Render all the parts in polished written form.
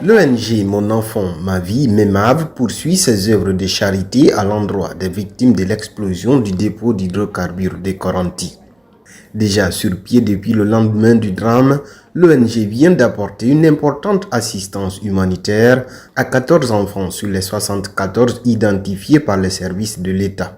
L'ONG Mon Enfant, Ma Vie, MEMAV, poursuit ses œuvres de charité à l'endroit des victimes de l'explosion du dépôt d'hydrocarbures de Koranti. Déjà sur pied depuis le lendemain du drame, l'ONG vient d'apporter une importante assistance humanitaire à 14 enfants sur les 74 identifiés par les services de l'État.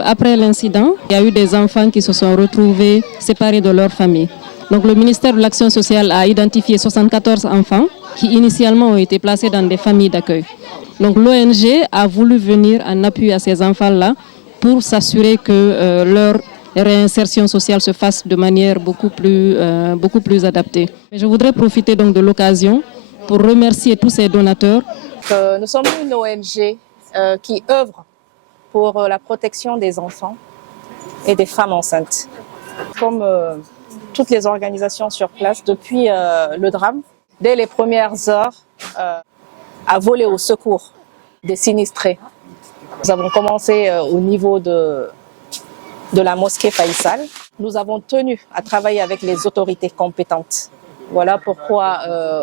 Après l'incident, il y a eu des enfants qui se sont retrouvés séparés de leur famille. Donc le ministère de l'Action sociale a identifié 74 enfants qui initialement ont été placés dans des familles d'accueil. Donc l'ONG a voulu venir en appui à ces enfants-là pour s'assurer que leur réinsertion sociale se fasse de manière beaucoup plus adaptée. Je voudrais profiter donc de l'occasion pour remercier tous ces donateurs. Nous sommes une ONG qui œuvre pour la protection des enfants et des femmes enceintes. Comme toutes les organisations sur place, depuis le drame, dès les premières heures, à voler au secours des sinistrés. Nous avons commencé au niveau de la mosquée Faïsal. Nous avons tenu à travailler avec les autorités compétentes. Voilà pourquoi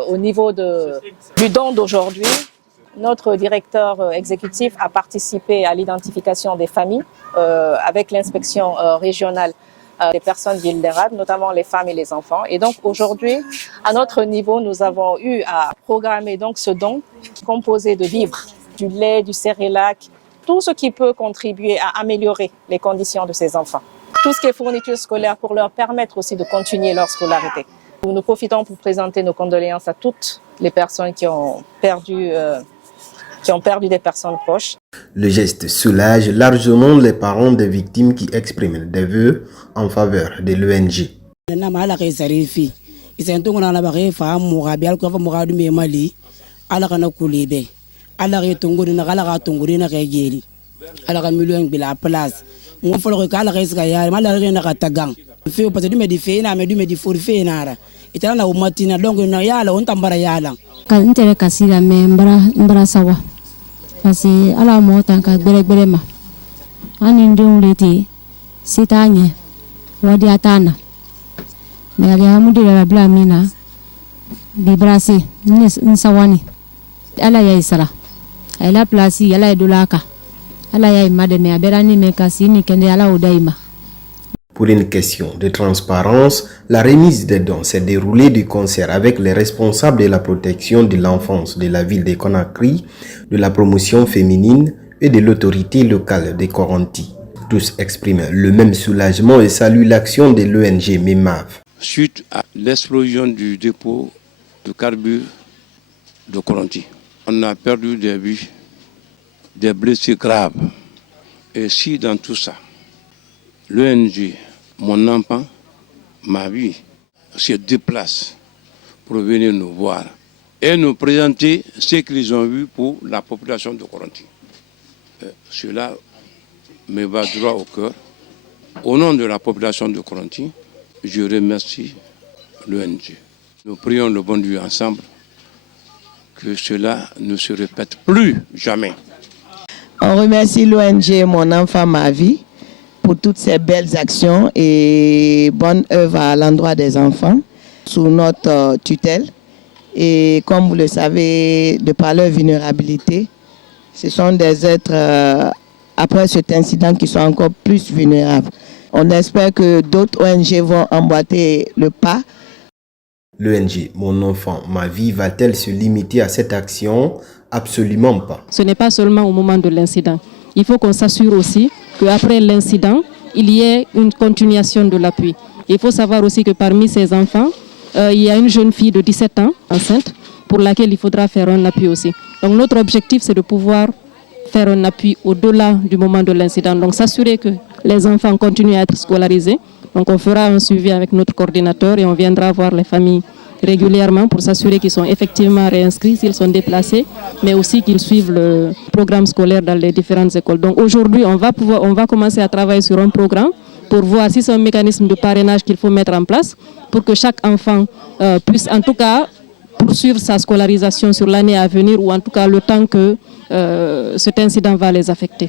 au niveau du don d'aujourd'hui, notre directeur exécutif a participé à l'identification des familles avec l'inspection régionale des personnes vulnérables, notamment les femmes et les enfants. Et donc aujourd'hui, à notre niveau, nous avons eu à programmer donc ce don composé de vivres, du lait, du cérélac, tout ce qui peut contribuer à améliorer les conditions de ces enfants. Tout ce qui est fourniture scolaire pour leur permettre aussi de continuer leur scolarité. Nous profitons pour présenter nos condoléances à toutes les personnes qui ont perdu des personnes proches. Le geste soulage largement les parents des victimes qui expriment des vœux en faveur de l'ONG. Parce que ala mo tanka gbere ma ani ndon leti sitanye wadi atana me alhamdulillah rabbil alamin bi brasi nsawani ala ya isara ala plasi ala idolaka ala ya imade me aberani me kasini kende ala udaima. Pour une question de transparence, la remise des dons s'est déroulée du concert avec les responsables de la protection de l'enfance de la ville de Conakry, de la promotion féminine et de l'autorité locale de Koranti. Tous expriment le même soulagement et saluent l'action de l'ONG MEMAV. Suite à l'explosion du dépôt de carbure de Koranti, on a perdu des vies, des blessés graves. Et si dans tout ça, l'ONG Mon Enfant, Ma Vie se déplace pour venir nous voir et nous présenter ce qu'ils ont vu pour la population de Koranti. Cela me va droit au cœur. Au nom de la population de Koranti, je remercie l'ONG. Nous prions le bon Dieu ensemble que cela ne se répète plus jamais. On remercie l'ONG Mon Enfant, Ma Vie pour toutes ces belles actions et bonnes œuvres à l'endroit des enfants sous notre tutelle. Et comme vous le savez, de par leur vulnérabilité, ce sont des êtres, après cet incident, qui sont encore plus vulnérables. On espère que d'autres ONG vont emboîter le pas. L'ONG Mon Enfant, Ma Vie va-t-elle se limiter à cette action? Absolument pas. Ce n'est pas seulement au moment de l'incident. Il faut qu'on s'assure aussi qu'après l'incident, il y ait une continuation de l'appui. Il faut savoir aussi que parmi ces enfants, il y a une jeune fille de 17 ans, enceinte, pour laquelle il faudra faire un appui aussi. Donc notre objectif, c'est de pouvoir faire un appui au-delà du moment de l'incident. Donc s'assurer que les enfants continuent à être scolarisés. Donc on fera un suivi avec notre coordinateur et on viendra voir les familles régulièrement pour s'assurer qu'ils sont effectivement réinscrits, s'ils sont déplacés, mais aussi qu'ils suivent le programme scolaire dans les différentes écoles. Donc aujourd'hui, on va commencer à travailler sur un programme pour voir si c'est un mécanisme de parrainage qu'il faut mettre en place pour que chaque enfant puisse en tout cas poursuivre sa scolarisation sur l'année à venir ou en tout cas le temps que cet incident va les affecter.